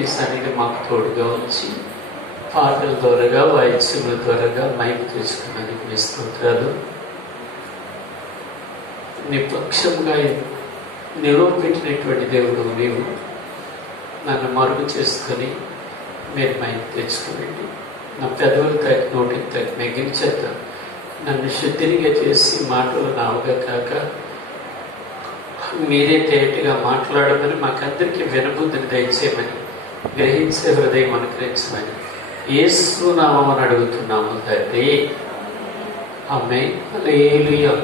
నీ సన్నిధి మాకు తోడుగా ఉంచి పాటల ద్వారాగా వాయిద్యముల ద్వారాగా మైకు తెచ్చుకున్నందుకు నీ స్తోత్రాలు. నిపక్షంగా నిలవబెట్టినటువంటి దేవుడు నీవు. నన్ను మరుగు చేసుకొని మీరు మైకు తెచ్చుకోండి. నా పెదవులు తగ్గి నోటికి తగ్గి నెగ్గించేత నన్ను శుద్ధినిగా చేసి మాటలు నావుగా కాక మీరే తేటగా మాట్లాడమని మాకందరికీ వినబుద్ధిని దయచేయమని, గ్రహించే హృదయం అనుగ్రహించమని యేసు నామమున అడుగుతున్నాము తండ్రి. ఆమేన్. హల్లెలూయా.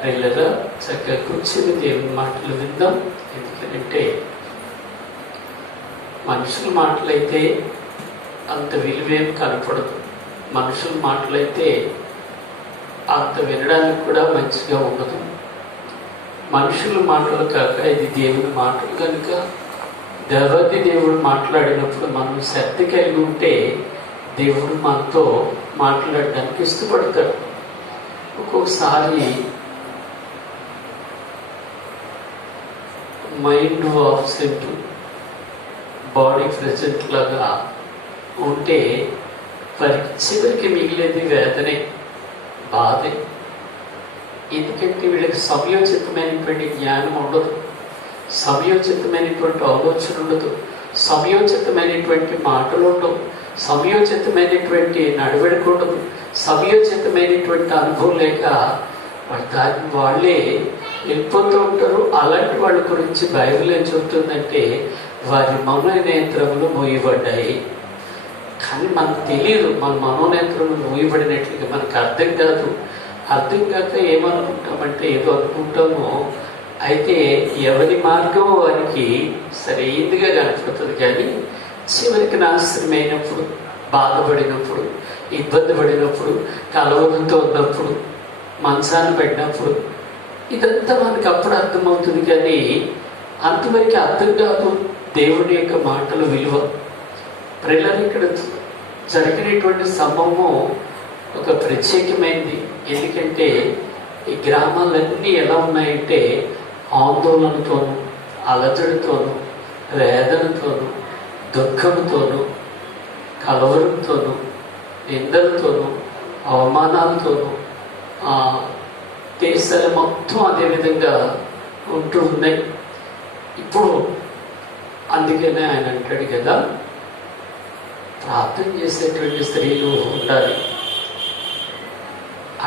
పిల్లరా చక్కగా కూర్చుని దేవుని మాటలు విందాం. ఎందుకంటే మనుషుల మాటలైతే అంత విలువేం కనపడదు. మనుషుల మాటలైతే అంత వినడానికి కూడా మంచిగా ఉండదు. మనుషుల మాటలు కాక ఇది దేవుని మాటలు కనుక దేవాది దేవుడు మాట్లాడినప్పుడు మనం శ్రద్ధ కలిగి ఉంటే దేవుడు మనతో మాట్లాడడానికి ఇష్టపడతాడు. ఒక్కొక్కసారి మైండ్ ఆబ్సెంట్, బాడీ ప్రెజెంట్ లాగా ఉంటే చివరికి మిగిలేది వేదనే, బాధే. ఎందుకంటే వీళ్ళకి సమయోచితమైనటువంటి జ్ఞానం ఉండదు, సమయోచితమైనటువంటి ఆలోచన ఉండదు, సమయోచితమైనటువంటి మాటలు ఉండవు, సమయోచితమైనటువంటి నడవడిక ఉండదు, సమయోచితమైనటువంటి అనుభవం లేక దాన్ని వాళ్ళే వెళ్ళిపోతూ ఉంటారు. అలాంటి వాళ్ళ గురించి బైబిల్ ఏం చెబుతుందంటే వారి మనోనేత్రములు మూయబడ్డాయి. కానీ మనకు తెలియదు మన మనోనేత్రములు మూయబడినట్లుగా, మనకు అర్థం కాదు. అర్థం కాక ఏమనుకుంటామంటే ఏదో అనుకుంటామో, అయితే ఎవరి మార్గం వారికి సరైనదిగా కనపడుతుంది. కానీ చివరికి నాశనమైనప్పుడు, బాధపడినప్పుడు, ఇబ్బంది పడినప్పుడు, కలవరంతో ఉన్నప్పుడు, మంచాన్ని పడినప్పుడు ఇదంతా మనకు అప్పుడు అర్థమవుతుంది. కానీ అంతవరకు అర్థం కాదు దేవుడి యొక్క మాటల విలువ. పిల్లలు ఇక్కడ జరిగినటువంటి సంభవము ఒక ప్రత్యేకమైనది. ఎందుకంటే ఈ గ్రామాలన్నీ ఎలా ఉన్నాయంటే ఆందోళనతోనూ, అలజడితోనూ, వేదనతోనూ, దుఃఖంతోనూ, కలవరంతోనూ, నిందలతోనూ, అవమానాలతోనూ దేశాలు మొత్తం అదేవిధంగా ఉంటూ ఉన్నాయి. ఇప్పుడు అందుకనే ఆయన అంటాడు కదా, ప్రార్థన చేసేటువంటి స్త్రీలు ఉండాలి,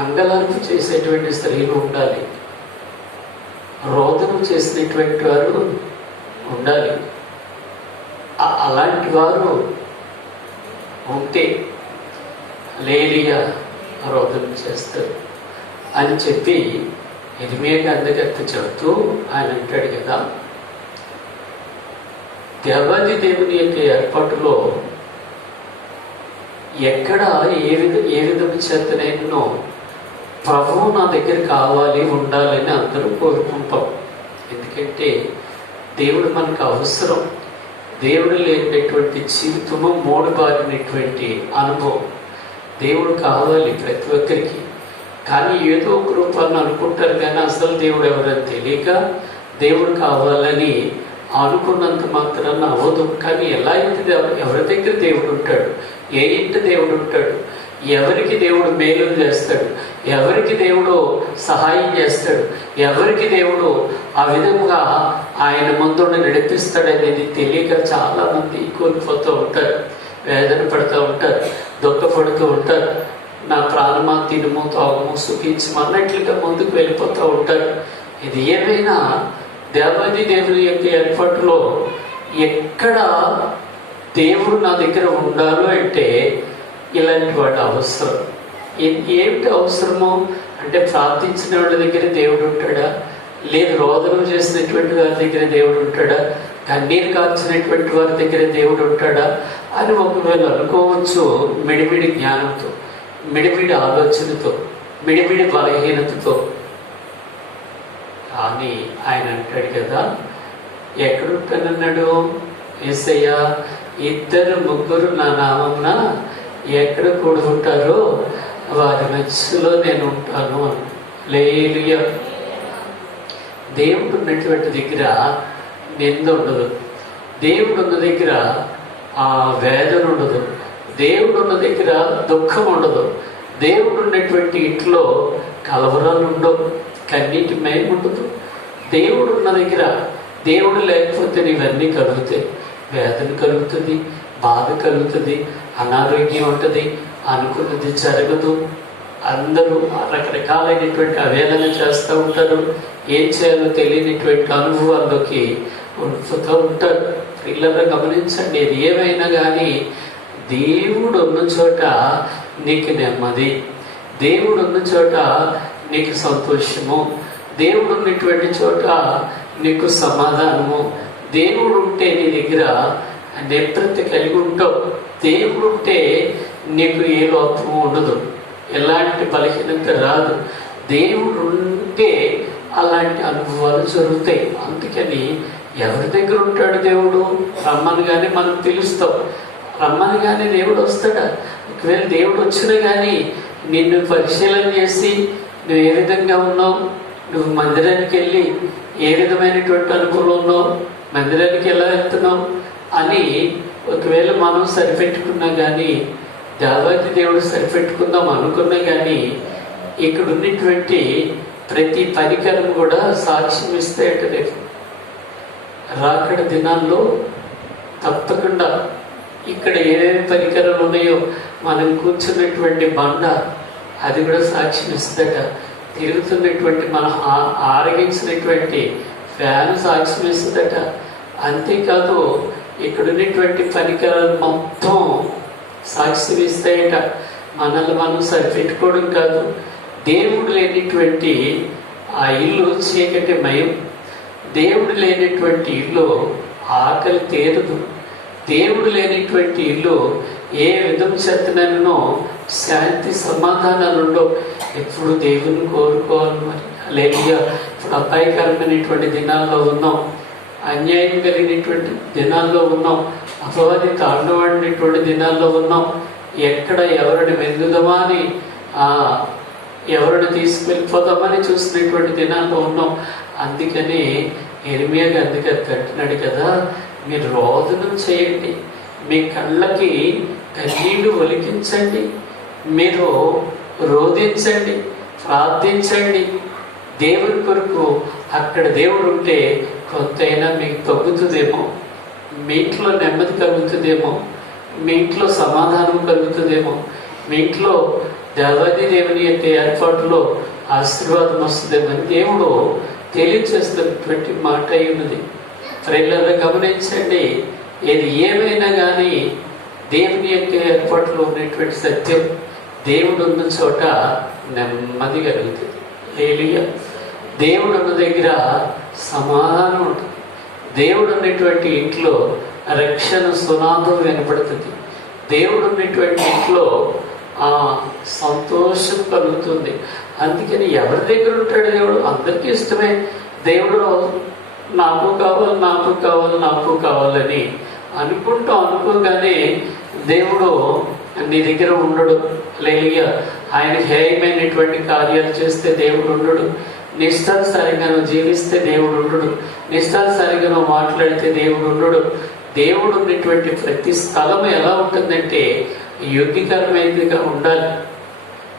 అంగలార్పు చేసేటువంటి స్త్రీలు ఉండాలి, రోదనం చేసినటువంటి వారు ఉండాలి. అలాంటి వారు ఉంటే హల్లెలూయా రోదనం చేస్తారు అని చెప్పి ఇర్మీయా గ్రంథకర్త చెబుతూ ఆయన అంటాడు కదా, దేవాది దేవుని యొక్క ఏర్పాటులో ఎక్కడ ఏ విధము చేతనైనో ప్రభువు నా దగ్గర కావాలి, ఉండాలని అందరూ కోరుకుంటాం. ఎందుకంటే దేవుడు మనకు అవసరం. దేవుడు లేనటువంటి జీవితము మూడుబారినటువంటి అనుభవం. దేవుడు కావాలి ప్రతి ఒక్కరికి. కానీ ఏదో ఒక రూపాన్ని అనుకుంటారు, కానీ అసలు దేవుడు ఎవరని తెలియక దేవుడు కావాలని అనుకున్నంత మాత్రాన అవ్వదు. కానీ ఎలా అయితే ఎవరి దగ్గర దేవుడు ఉంటాడు, ఏ ఇంటి దేవుడు ఉంటాడు, ఎవరికి దేవుడు మేలు చేస్తాడు, ఎవరికి దేవుడు సహాయం చేస్తాడు, ఎవరికి దేవుడు ఆ విధంగా ఆయన ముందుండి నడిపిస్తాడనేది తెలియక చాలామంది కోల్పోతూ ఉంటారు, వేదన పడుతూ ఉంటారు, దుఃఖపడుతూ ఉంటారు. నా ప్రాణమా తినుము తాగుము సుఖించమన్నట్లుగా ముందుకు వెళ్ళిపోతూ ఉంటారు. ఇది ఏమైనా దేవాది దేవుని యొక్క ఏర్పాటులో ఎక్కడ దేవుడు నా దగ్గర ఉండాలి అంటే ఇలాంటి వాడు అవసరం. ఏమిటి అవసరము అంటే ప్రార్థించిన వాళ్ళ దగ్గర దేవుడు ఉంటాడా, లేదు రోదనం చేసినటువంటి వారి దగ్గర దేవుడు ఉంటాడా, కన్నీరు కాల్చినటువంటి వారి దగ్గర దేవుడు ఉంటాడా అని ఒకవేళ అనుకోవచ్చు. మిడిమిడి జ్ఞానంతో, మిడిమిడి ఆలోచనతో, మిడిమిడి బలహీనతతో. కానీ ఆయన అంటాడు కదా, ఎక్కడుంటానన్నాడు యేసయ్య, 2-3 నా నామమున ఎక్కడ కూడుకుంటారో వారి మధ్యలో నేను ఉంటాను అని. హల్లెలూయా. దేవుడు ఉన్నటువంటి దగ్గర నింద ఉండదు, దేవుడు ఉన్న దగ్గర ఆ వేదన ఉండదు, దేవుడు ఉన్న దగ్గర దుఃఖం ఉండదు, దేవుడు ఉన్నటువంటి ఇంట్లో కలవరాలు ఉండవు, కన్నీటి మయం ఉండదు. దేవుడు ఉన్న దగ్గర, దేవుడు లేకపోతే ఇవన్నీ కలుగుతాయి. వేదన కలుగుతుంది, బాధ కలుగుతుంది, అనారోగ్యం ఉంటుంది, అనుకున్నది జరగదు. అందరూ రకరకాలైనటువంటి అవేదన చేస్తూ ఉంటారు. ఏం చేయాలో తెలియనిటువంటి అనుభవాల్లోకి ఉంచుతూ ఉంటారు. పిల్లలు గమనించండి, ఏది ఏమైనా కానీ దేవుడు ఉన్న చోట నీకు నెమ్మది, దేవుడు ఉన్న చోట నీకు సంతోషము, దేవుడు ఉన్నటువంటి చోట నీకు సమాధానము. దేవుడు ఉంటే నీ దగ్గర నిబ్రత కలిగి ఉంటావు. దేవుడు ఉంటే నీకు ఏ లోపము ఉండదు, ఎలాంటి బలహీనత రాదు. దేవుడు ఉంటే అలాంటి అనుభవాలు జరుగుతాయి. అందుకని ఎవరి దగ్గర ఉంటాడు దేవుడు? రమ్మనగానే మనం పిలుస్తాం, రమ్మనగానే దేవుడు వస్తాడా? ఒకవేళ దేవుడు వచ్చినా కానీ నిన్ను పరిశీలన చేసి నువ్వు ఏ విధంగా ఉన్నావు, నువ్వు మందిరానికి వెళ్ళి ఏ విధమైనటువంటి అనుభవం ఉన్నావు, మందిరానికి ఎలా వెళ్తున్నావు అని ఒకవేళ మనం సరిపెట్టుకున్నా కానీ, దేవాది దేవుడు సరిపెట్టుకుందాం అనుకున్నా కానీ, ఇక్కడ ఉన్నటువంటి ప్రతి పరికరం కూడా సాక్ష్యం ఇస్తాయట. రేపు రాకడ దినాల్లో తప్పకుండా ఇక్కడ ఏమేమి పరికరాలు ఉన్నాయో, మనం కూర్చున్నటువంటి బండ అది కూడా సాక్ష్యం ఇస్తుందట. తిరుగుతున్నటువంటి మన ఆరగించినటువంటి ఫ్యాన్ సాక్ష్యం ఇస్తుందట. అంతేకాదు ఇక్కడ ఉన్నటువంటి పరికరాలు మొత్తం సాక్ష్యం ఇస్తాయట. మనల్ని మనం సరిపెట్టుకోవడం కాదు. దేవుడు లేనిటువంటి ఆ ఇల్లు చీకటి మయం, దేవుడు లేనటువంటి ఇల్లు ఆకలి తీరదు, దేవుడు లేనిటువంటి ఇల్లు ఏ విధం చేతనో శాంతి సమాధానాలు ఉండవు. ఎప్పుడు దేవుని కోరుకోవాలి. మరి హల్లెలూయా. ఇప్పుడు అపాయకరమైనటువంటి దినాల్లో ఉన్నాం, అన్యాయం కలిగినటువంటి దినాల్లో ఉన్నాం, అపవాది తాండవాడినటువంటి దినాల్లో ఉన్నాం. ఎక్కడ ఎవరిని వెందుదామా అని, ఎవరిని తీసుకెళ్ళిపోదామని చూసినటువంటి దినాల్లో ఉన్నాం. అందుకని ఇర్మియాగా అందుకే కట్టినాడు కదా, మీరు రోదనం చేయండి, మీ కళ్ళకి కన్నీళ్లు ఒలికించండి, మీరు రోధించండి, ప్రార్థించండి దేవుని కొరకు. అక్కడ దేవుడు ఉంటే కొంతైనా మీకు తగ్గుతుందేమో, మీ ఇంట్లో నెమ్మది కలుగుతుందేమో, మీ ఇంట్లో సమాధానం కలుగుతుందేమో, మీ ఇంట్లో దేవాది దేవుని యొక్క ఏర్పాటులో ఆశీర్వాదం వస్తుందేమని దేవుడు తెలియచేస్తున్నటువంటి మాట అయి ఉన్నది. ప్రియులారా గమనించండి, ఏది ఏమైనా కానీ దేవుని యొక్క ఏర్పాటులో ఉన్నటువంటి సత్యం, దేవుడు ఉన్న చోట నెమ్మది కలుగుతుంది. హల్లెలూయా. దేవుడు ఉన్న దగ్గర సమాధానం ఉంటుంది. దేవుడు ఉన్నటువంటి ఇంట్లో రక్షణ సునాదం వినపడుతుంది. దేవుడు ఉన్నటువంటి ఇంట్లో సంతోషం కలుగుతుంది. అందుకని ఎవరి దగ్గర ఉంటాడు దేవుడు? అందరికీ ఇష్టమే. దేవుడు నాకు కావాలి, నాకు కావాలి, నాకు కావాలని అనుకోగానే దేవుడు నీ దగ్గర ఉండడు. హల్లెలూయా. ఆయన హేయమైనటువంటి కార్యాలు చేస్తే దేవుడు ఉండడు. నిష్ఠానుసారంగా నువ్వు జీవిస్తే దేవుడు ఉండడు. నిష్ఠానుసారంగా నువ్వు మాట్లాడితే దేవుడు ఉండడు. దేవుడు ఉన్నటువంటి ప్రతి స్థలం ఎలా ఉంటుందంటే యోగ్యకరమైనదిగా ఉండాలి,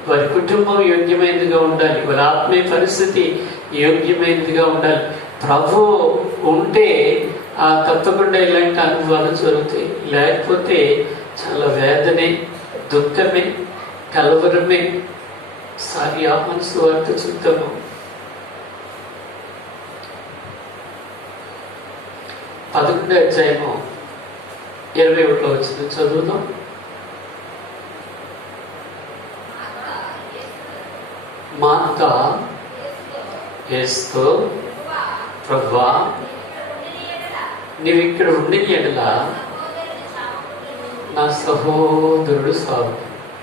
వారి కుటుంబం యోగ్యమైనదిగా ఉండాలి, వారి ఆత్మీయ పరిస్థితి యోగ్యమైనదిగా ఉండాలి. ప్రభు ఉంటే తప్పకుండా ఇలాంటి అనుభవాలు జరుగుతాయి. లేకపోతే చాలా వేదనే, దుఃఖమే, కలవరమే. సారి యోహాను సువార్త చూద్దాము. 11వ అధ్యాయము 21వ వచనం చదువుదాం. మార్త యేసుతో, ప్రభువా నీవు ఇక్కడ ఉండిన ఎడల నా సహోదరుడు సాగు.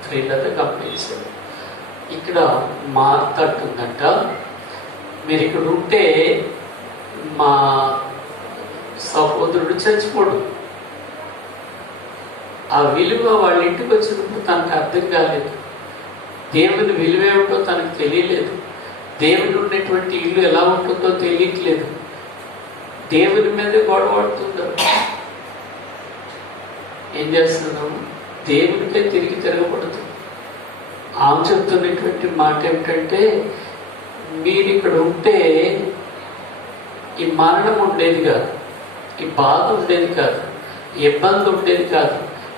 ప్రియులతో గమనించాడు. ఇక్కడ మార్త అంటుందంట, మీరు ఇక్కడ ఉంటే మా సహోదరుడు చచ్చిపోడు. ఆ విలువ వాళ్ళ ఇంటికి వచ్చినప్పుడు తనకు అర్థం కాలేదు. దేవుని విలువ ఏమిటో తనకు తెలియలేదు. దేవుని ఉన్నటువంటి ఇల్లు ఎలా ఉంటుందో తెలియట్లేదు. దేవుని మీద గొడవడుతుందో, ఏం చేస్తున్నావు? దేవునికే తిరిగి తిరగబడుతుంది. ఆమె చెప్తున్నటువంటి మాట ఏమిటంటే, మీరు ఇక్కడ ఉంటే ఈ మరణం ఉండేది కాదు, ఈ బాధ ఉండేది కాదు, ఈ ఇబ్బంది ఉండేది కాదు,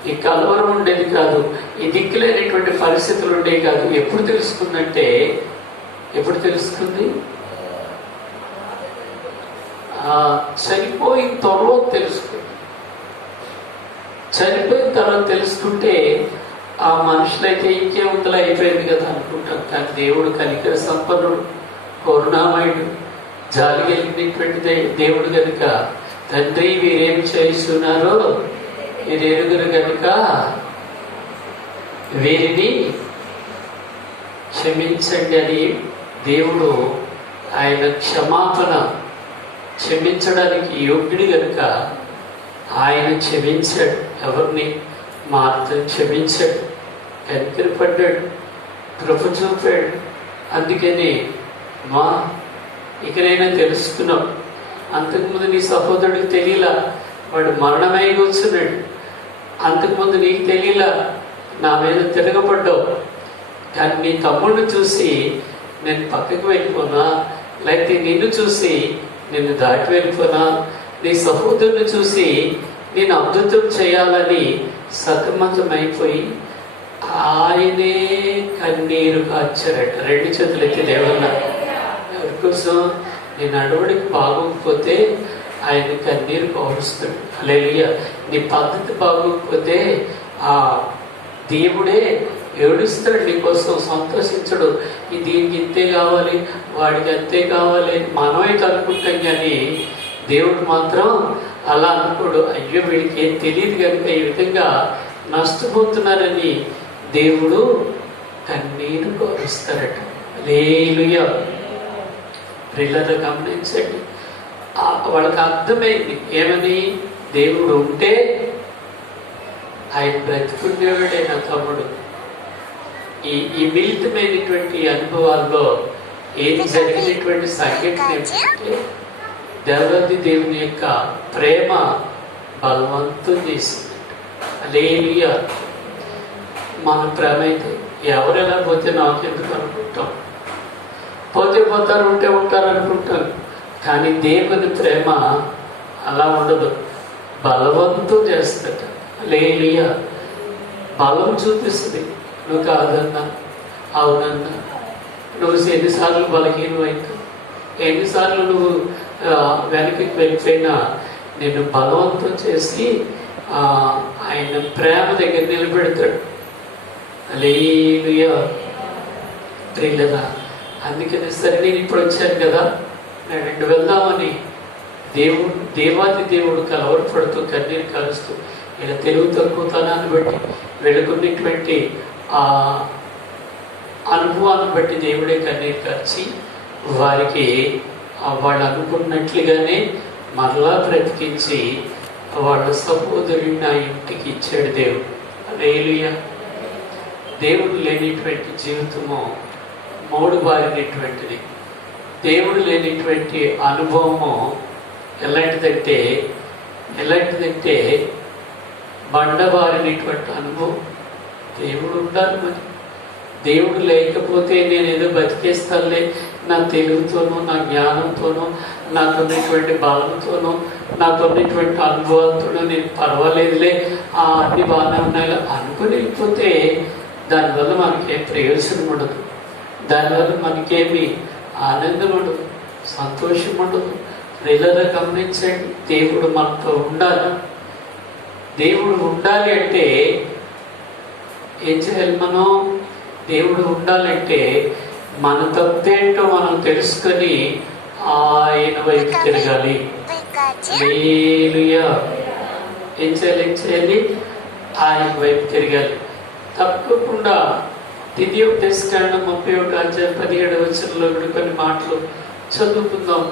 ఈ కలవరం ఉండేది కాదు, ఈ దిక్కులేనటువంటి పరిస్థితులు ఉండేవి కాదు. ఎప్పుడు తెలుసుకుందంటే, ఎప్పుడు తెలుస్తుంది? చనిపోయిన తర్వాత తెలుసుకుంది. చనిపోయిన తర్వాత తెలుసుకుంటే ఆ మనుషులైతే ఇంకేముందలా అయిపోయింది కదా అనుకుంటాం. కానీ దేవుడు కనికర సంపన్నుడు, కరుణామయుడు, జాలి కలిగినటువంటి దేవుడు కనుక, తండ్రి వీరేమి చేస్తున్నారో మీరు ఎరుగురు కనుక వీరిని క్షమించండి అని దేవుడు ఆయన క్షమాపణ క్షమించడానికి యోగ్యుడు కనుక ఆయన క్షమించాడు. ఎవరిని? మార్తను క్షమించాడు, కనికరపడ్డాడు, కృప చూపాడు. అందుకని మా ఇకనైనా తెలుసుకున్నాం. అంతకుముందు నీ సహోదరుడికి తెలియలా, వాడు మరణమై కూర్చున్నాడు. అంతకుముందు నీకు తెలియలా, నా మీద తిరగబడ్డావు. కానీ నీ తమ్ముడిని చూసి నేను పక్కకు వెళ్ళిపోనా, లేకపోతే నిన్ను చూసి నిన్ను దాటి వెళ్ళిపోనా, నీ సహోదరుని చూసి నేను అద్భుతం చేయాలని సతమతమైపోయి ఆయనే కన్నీరు కార్చారట. రెండు చేతులు ఎత్తి దేవుళ్ళ ఎవరి కోసం? నేను నడవడికి బాగోకపోతే ఆయన కన్నీరు పౌరుస్తాడు. హల్లెలూయా. నీ పద్ధతి బాగోకపోతే ఆ దేవుడే ఏడుస్తాడు నీకోసం, సంతోషించడు. దీనికి ఇంతే కావాలి, వాడికి అంతే కావాలి మనమైతే అనుకుంటాం, కానీ దేవుడు మాత్రం అలా అనుకోడు. అయ్యో వీడికి ఏం తెలియదు కనుక ఈ విధంగా నష్టపోతున్నారని దేవుడు కన్నీరు కోరుస్తారట. హల్లెలూయా. పిల్లలు గమనించండి, వాళ్ళకి అర్థమైంది ఏమని? దేవుడు ఉంటే ఆయన బ్రతికుండేవాడే నా తమ్ముడు. ఈ మిళితమైనటువంటి అనుభవాల్లో ఏది జరిగినటువంటి సంఘటన ఏంటంటే, దేవాది దేవుని యొక్క ప్రేమ బలవంతం చేసింది. హల్లెలూయా. మన ప్రేమ అయితే ఎవరెలా పోతే నాకెందుకు అనుకుంటాం, పోతే పోతారు, ఉంటే ఉంటారు అనుకుంటాం. కానీ దేవుని ప్రేమ అలా ఉండదు, బలవంతం చేస్తుంది. హల్లెలూయా. బలం చూపిస్తుంది. నువ్వు కాదన్నా, అవునన్నా, నువ్వు ఎన్నిసార్లు బలహీనం అవుతావు, ఎన్నిసార్లు నువ్వు వెనక్కి వెళ్ళిపోయినా నిన్ను బలవంతం చేసి ఆయన ప్రేమ దగ్గర నిలబెడతాడు. హల్లెలూయా. ప్రియులరా, అందుకని సరే నేను ఇప్పుడు వచ్చాను కదా, నేను వెళ్దామని దేవాది దేవుడు కలవరపడుతూ కన్నీరు కారుస్తూ ఇలా తెలుగు తక్కువతనాన్ని బట్టి వెళుకున్నటువంటి ఆ అనుభవాన్ని బట్టి దేవుడే కన్నీరు కార్చి వారికి వాళ్ళు అనుకున్నట్లుగానే మరలా బ్రతికించి వాళ్ళ సహోదరుని నా ఇంటికి ఇచ్చాడు దేవుడు. హల్లెలూయా. దేవుడు లేనిటువంటి జీవితము మోడు బారినటువంటిది. దేవుడు లేనిటువంటి అనుభవము ఎలాంటిదంటే బండబారినటువంటి అనుభవం. దేవుడు ఉండాలి. మరి దేవుడు లేకపోతే నేను ఏదో బతికేస్తానులే, నా తెలుగుతోనో, నా జ్ఞానంతోనో, నాకున్నటువంటి బలంతోనో, నాకున్నటువంటి అనుభవాలతోనో నేను పర్వాలేదులే, అన్ని బాగానే ఉన్నాయి అనుకుని వెళ్ళిపోతే దానివల్ల మనకేం ప్రయోజనం ఉండదు, దానివల్ల మనకేమి ఆనందం ఉండదు, సంతోషం ఉండదు. రెగ్యులర్గా గమనించండి, దేవుడు మనతో ఉండాలి. దేవుడు ఉండాలి అంటే ఏం చేయాలి మనం? దేవుడు ఉండాలంటే మన తప్పేంటో మనం తెలుసుకొని ఆయన వైపు తిరగాలి. హల్లెలూయా. ఏం చేయాలి? ఆయన వైపు తిరగాలి. తప్పకుండా ద్వితీయోపదేశకాండం 31:17 కొన్ని మాటలు చదువుకుందాం.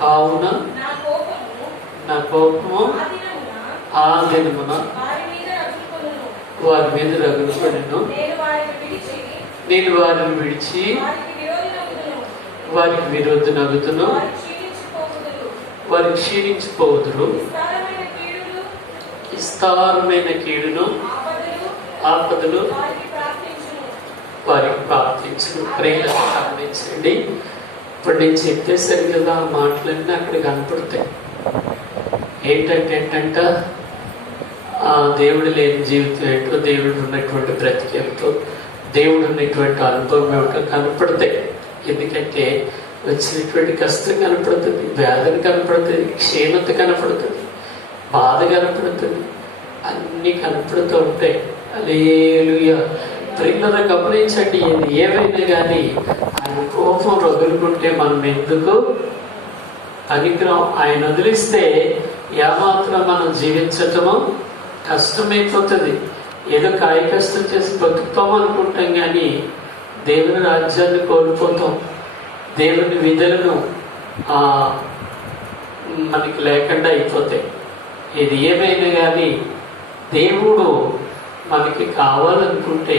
కావున నా కోపము ఆ దినమున వారి మీద రగులుకొనెను, నేను వారిని విడిచి వారికి విరోధి నగుతును, వారు క్షీణించిపోదురు. విస్తారమైన కీడును ఆపదలు వారికి ప్రాప్తించును. ప్రేరణ గమనించండి. ఇప్పుడు నేను చెప్పేసరి కదా ఆ మాటలన్నీ అక్కడ కనపడతాయి. ఏంటంట దేవుడు లేని జీవితం ఏంటో, దేవుడు ఉన్నటువంటి బ్రతికేమిటో, దేవుడు ఉన్నటువంటి అనుభవం ఏమిటో కనపడతాయి. ఎందుకంటే వచ్చినటువంటి కష్టం కనపడుతుంది, వేదన కనపడుతుంది, క్షీణత కనపడుతుంది, బాధ కనపడుతుంది, అన్నీ కనపడుతూ ఉంటాయి. హల్లెలూయా. ప్రియులారా గమనించండి, ఏమైనా కానీ ఆయన కోపం రగులుకుంటే మనం ఎందుకు పనికిరాం. ఆయన వదిలిస్తే ఏమాత్రం మనం జీవించటమో కష్టమైపోతుంది. ఏదో కాయ కష్టం చేసి బతుకుతాం అనుకుంటాం, కానీ దేవుని రాజ్యాన్ని కోల్పోతాం. దేవుని విధులను మనకి లేకుండా అయిపోతాయి. ఇది ఏమైనా కానీ దేవుడు మనకి కావాలనుకుంటే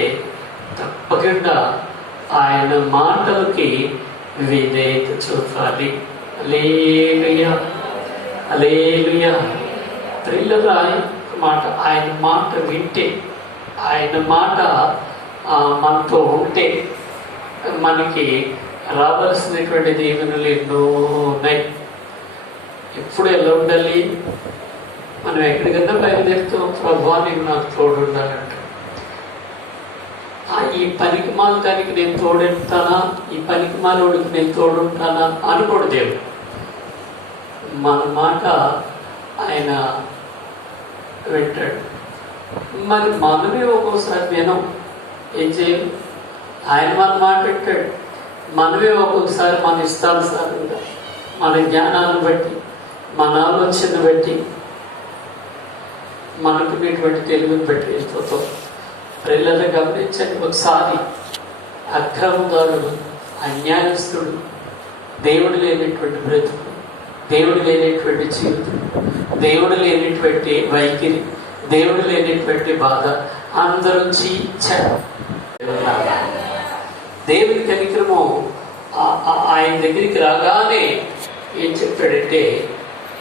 తప్పకుండా ఆయన మాటలకి విధేయత చూపాలి. హల్లెలూయా, హల్లెలూయా. ప్రియులారా, మాట ఆయన మాట వింటే, ఆయన మాట మనతో ఉంటే మనకి రావాల్సినటువంటి దీవెనలు ఎన్నో ఉన్నాయి. ఎప్పుడు ఎలా ఉండాలి? మనం ఎక్కడికన్నా బయలుదేరుతాం, ప్రభువా నీవు నాకు తోడుండాలంట. ఈ పనికి మాలకానికి నేను తోడుంటానా, ఈ పనికి మాలోడికి నేను తోడుంటానా అనుకోడు దేవుడు. మన మాట ఆయన వింటాడు. మరి మనమే ఒక్కొక్కసారి వినం, ఏం చేయాలి? ఆయన మన మాట వింటాడు. మనమే ఒక్కొక్కసారి మన ఇష్టానుసారంగా, మన జ్ఞానాన్ని బట్టి, మన ఆలోచన బట్టి, మనకున్నటువంటి తెలుగుని బట్టి వెళ్ళిపోతాం. ప్రజలను గమనించండి. ఒకసారి అక్రమదారుడు, అన్యాయస్తుడు, దేవుడు లేనటువంటి బ్రతుకు, దేవుడు లేనటువంటి జీవితం, దేవుడు లేనటువంటి వైఖరి, దేవుడు లేనటువంటి బాధ అందరూ చీచారు. దేవుని కనికరము ఆయన దగ్గరికి రాగానే ఏం చెప్పాడంటే,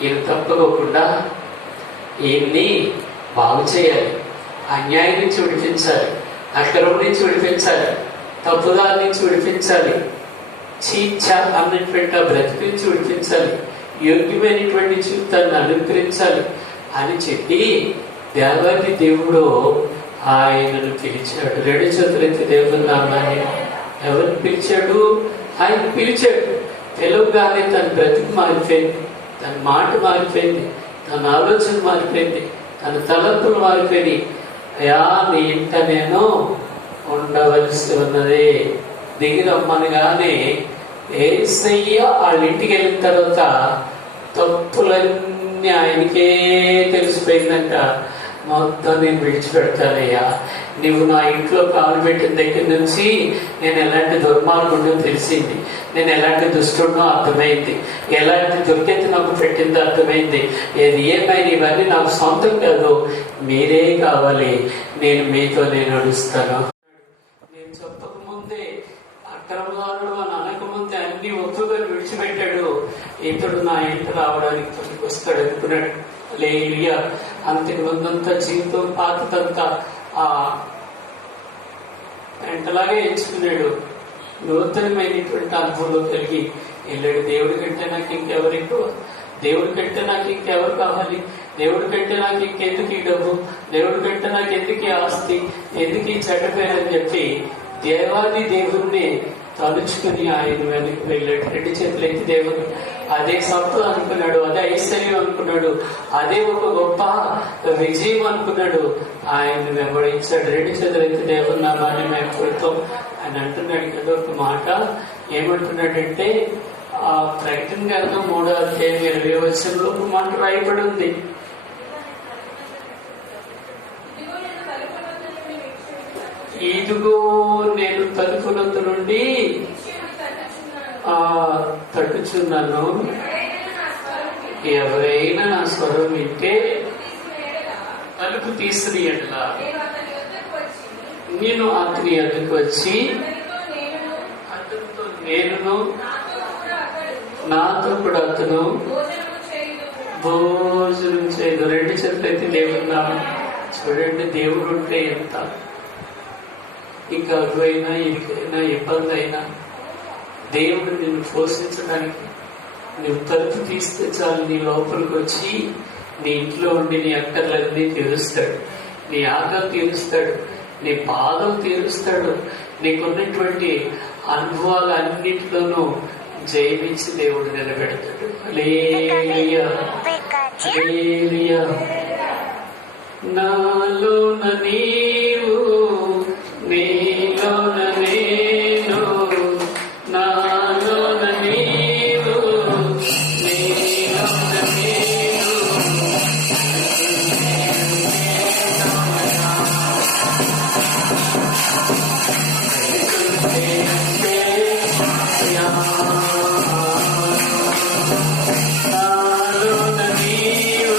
ఈయన తప్పకోకుండా ఈయన్ని బాగు చేయాలి, అన్యాయం నుంచి విడిపించాలి, అక్రమం నుంచి విడిపించాలి, తప్పుదారి నుంచి విడిపించాలి, చీచ అన్నటువంటి ఆ బ్రతికి నుంచి విడిపించాలి, యోగ్యమైనటువంటి జీవితాన్ని అనుగ్రహించాలి అని చెప్పి దేవాది దేవుడు ఆయనను పిలిచాడు. రెండు చేతులైతే దేవుని నామాన్ని ఎవరిని పిలిచాడు? ఆయన పిలిచాడు. పిలవగానే తన బ్రతికి మారిపోయింది, తన మాట మారిపోయింది, తన ఆలోచన మారిపోయింది, తన తలంపులు మారిపోయి, అయా నీ ఇంట నేను ఉండవలసి ఉన్నది, దిగిరమ్మనగానే యేసయ్య వాళ్ళ ఇంటికి వెళ్ళిన తర్వాత తప్పులన్నీ ఆయనకే తెలిసిపోయిందంట. మొత్తం నేను విడిచిపెడతానయ్యా, నువ్వు నా ఇంట్లో కాలు పెట్టిన దగ్గర నుంచి నేను ఎలాంటి దుర్మార్గుడినో తెలిసింది, నేను ఎలాంటి దుష్టుడినో అర్థమైంది, ఎలాంటి దుర్గతి నాకు పెట్టిందో అర్థమైంది. ఏది ఏమైనా ఇవన్నీ నాకు సొంతం కాదు, మీరే కావాలి, నేను మీతో నేను నడుస్తాను. నేను చెప్పకముందే, అక్రమదారుడు అని అనకముందే అన్ని ఒప్పుకొని విడిచిపెట్టాడు. ఇతడు నా ఇంట రావడానికి తొలికి వస్తాడు అనుకున్నాడు. హల్లెలూయా. అంతకు ముందంతా జీవితం పాతదంతా వెంటలాగే ఎంచుకున్నాడు. నూతనమైనటువంటి అనుభవంలో కలిగి వెళ్ళాడు. దేవుడి కంటే నాకు ఇంకెవరు ఎక్కువ, దేవుడి కంటే నాకు ఇంకెవరు కావాలి, దేవుడి కంటే నాకు ఇంకెందుకు ఈ డబ్బు, దేవుడి కంటే నాకు ఎందుకు ఈ ఆస్తి, ఎందుకు ఈ చెడ్డ పేరు అని చెప్పి దేవాది దేవుణ్ణి తలుచుకుని ఆయన వెనక్కి వెళ్ళాడు. రెండు చేతులైతే దేవుడు అదే సంపద అనుకున్నాడు, అదే ఐశ్వర్యం అనుకున్నాడు, అదే ఒక గొప్ప విజయం అనుకున్నాడు. ఆయన వెంబడించాడు. రెండు చేతులైతే దేవుని నామాన్ని మేము కొడతాం అని అంటున్నాడు కదా. ఒక మాట ఏమంటున్నాడంటే, ఆ ప్రకటన గ్రంథం 3వ అధ్యాయం 20వ వచనంలో ఒక మాట రాయబడి ఉంది. ఇదిగో నేను తలుపునంత నుండి తట్టుచున్నాను, ఎవరైనా నా స్వరం వింటే తలుపు తీసిని ఎట్లా నేను అతని ఎదుకు వచ్చి అతనితో నేను నాతో కూడా అతను భోజనం చేయదు. రెండు చేతులైతే దేవుడు నామం. చూడండి, దేవుడు ఉంటే ఎంత ఇక అగువైనా ఇరుకైనా ఇబ్బంది అయినా దేవుడు నిన్ను పోషించడానికి నువ్వు తలుపు తీస్తే చాలు, నీ లోపలికి వచ్చి నీ ఇంట్లో ఉండి నీ అక్కర్లన్నీ తీరుస్తాడు, నీ ఆకలి తీరుస్తాడు, నీ బాధలు తీరుస్తాడు. నీకున్నటువంటి అనుభవాలన్నింటిలోనూ జయమించి దేవుడు నిలబెడతాడు. హల్లెలూయా, హల్లెలూయా. నాలోన నీవు, నీలోన నేను, నాలోన నీవు, నీలోన నేను. నాలోన నీవు,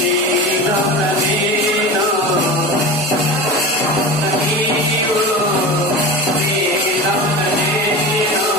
నీలోన నేను, నీవు, నీలోన నేను.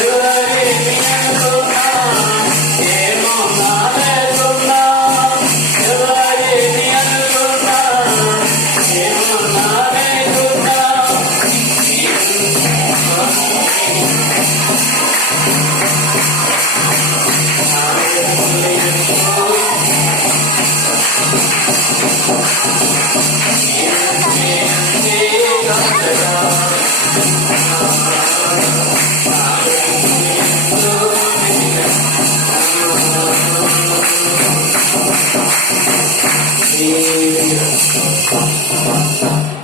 ఎవరేమి అనుకున్నా, ఏమో నాలేకున్నా, ఎవరేమి అనుకున్నా, ఏమో నాలేకున్నా,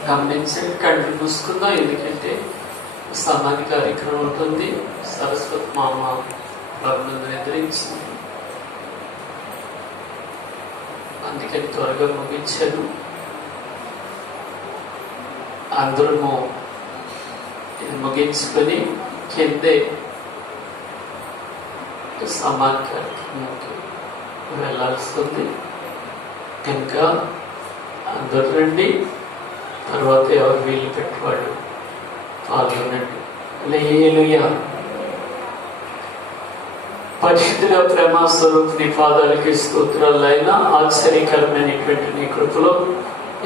గమనించండి, కళ్ళు మూసుకుందాం. ఎందుకంటే సమాధి కార్యక్రమం ఉంటుంది. సరస్వతి మామ ప్రభుత్వం నిద్రించింది, అందుకని త్వరగా ముగించాను. అందరము ఇది ముగించుకొని కిందే సమాధి కార్యక్రమంకి వెళ్ళాల్సింది. ఇంకా అందరూ రండి. తర్వాత ఎవరు వీలు పెట్టేవాళ్ళు పాల్గొనండి. హల్లెలూయా. పరిశుద్ధుల ప్రేమ స్వరూపుని పాదాలకి స్తోత్రాలైనా ఆశ్చర్యకరమైనటువంటి నీ కృపలో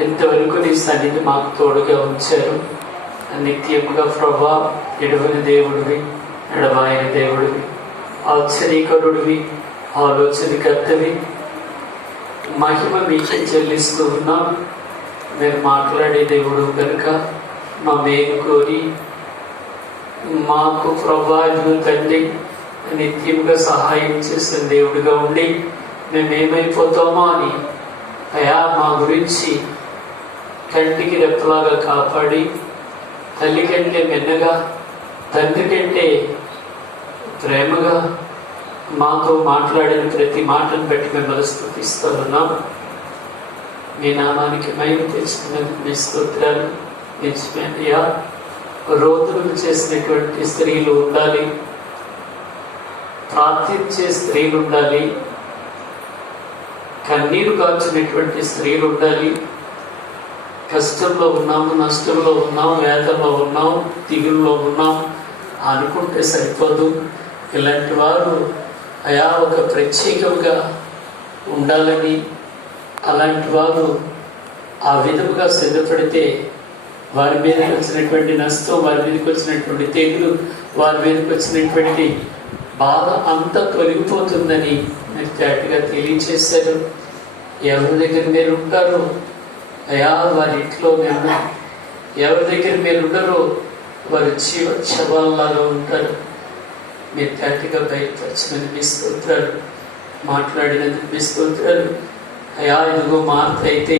ఇంతవరకు నీ సన్నిధి మాకు తోడుగా ఉంచారు. నిత్యముగా ప్రభా ఎడవని దేవుడివి, ఎడబాయని దేవుడివి, ఆశ్చర్యకరుడివి, ఆలోచనకర్తవి, మహిమ మీకే చెల్లిస్తూ ఉన్నాం. మీరు మాట్లాడే దేవుడు కనుక మా మేలు కోరి మాకు ప్రభా తండ్రి నిత్యంగా సహాయం చేసిన దేవుడిగా ఉండి మేమేమైపోతామో అని అయా మా గురించి కంటికి రెప్పలాగా కాపాడి, తల్లి కంటే మెన్నగా, తండ్రి కంటే ప్రేమగా మాతో మాట్లాడిన ప్రతి మాటను బట్టి మిమ్మల్ని స్తుతిస్తూ ఉన్నాం. మీ నామానికి మహిమ తెచ్చుకున్నందుకు మీ స్తోత్రాలు. నిజమేనయ్యా, రోదనలు చేసినటువంటి స్త్రీలు ఉండాలి, ప్రార్థించే స్త్రీలు ఉండాలి, కన్నీరు కాల్చినటువంటి స్త్రీలు ఉండాలి. కష్టంలో ఉన్నాము, నష్టంలో ఉన్నాం, వేదనలో ఉన్నాం, దిగుల్లో ఉన్నాం అనుకుంటే సరిపోదు. ఇలాంటి వారు అయా ఒక ప్రత్యేకంగా ఉండాలని, అలాంటి వారు ఆ విధముగా సిద్ధపడితే వారి మీదకి వచ్చినటువంటి నష్టం, వారి మీదకి వచ్చినటువంటి తెగులు, వారి మీదకి వచ్చినటువంటి బాధ అంతా తొలగిపోతుందని మీరు తేటగా తెలియచేశారు. ఎవరి దగ్గర మీరు ఉంటారో అయా వారి ఇంట్లో మేము, ఎవరి దగ్గర మీరు ఉండరో వారి శవాల్లాగా ఉంటారు. మీరు తేటగా బయటపరచినందుకు మీ స్తోత్రాలు, మాట్లాడినందుకు మీ స్తోత్రాలు. అయా ఇదిగో మార్త అయితే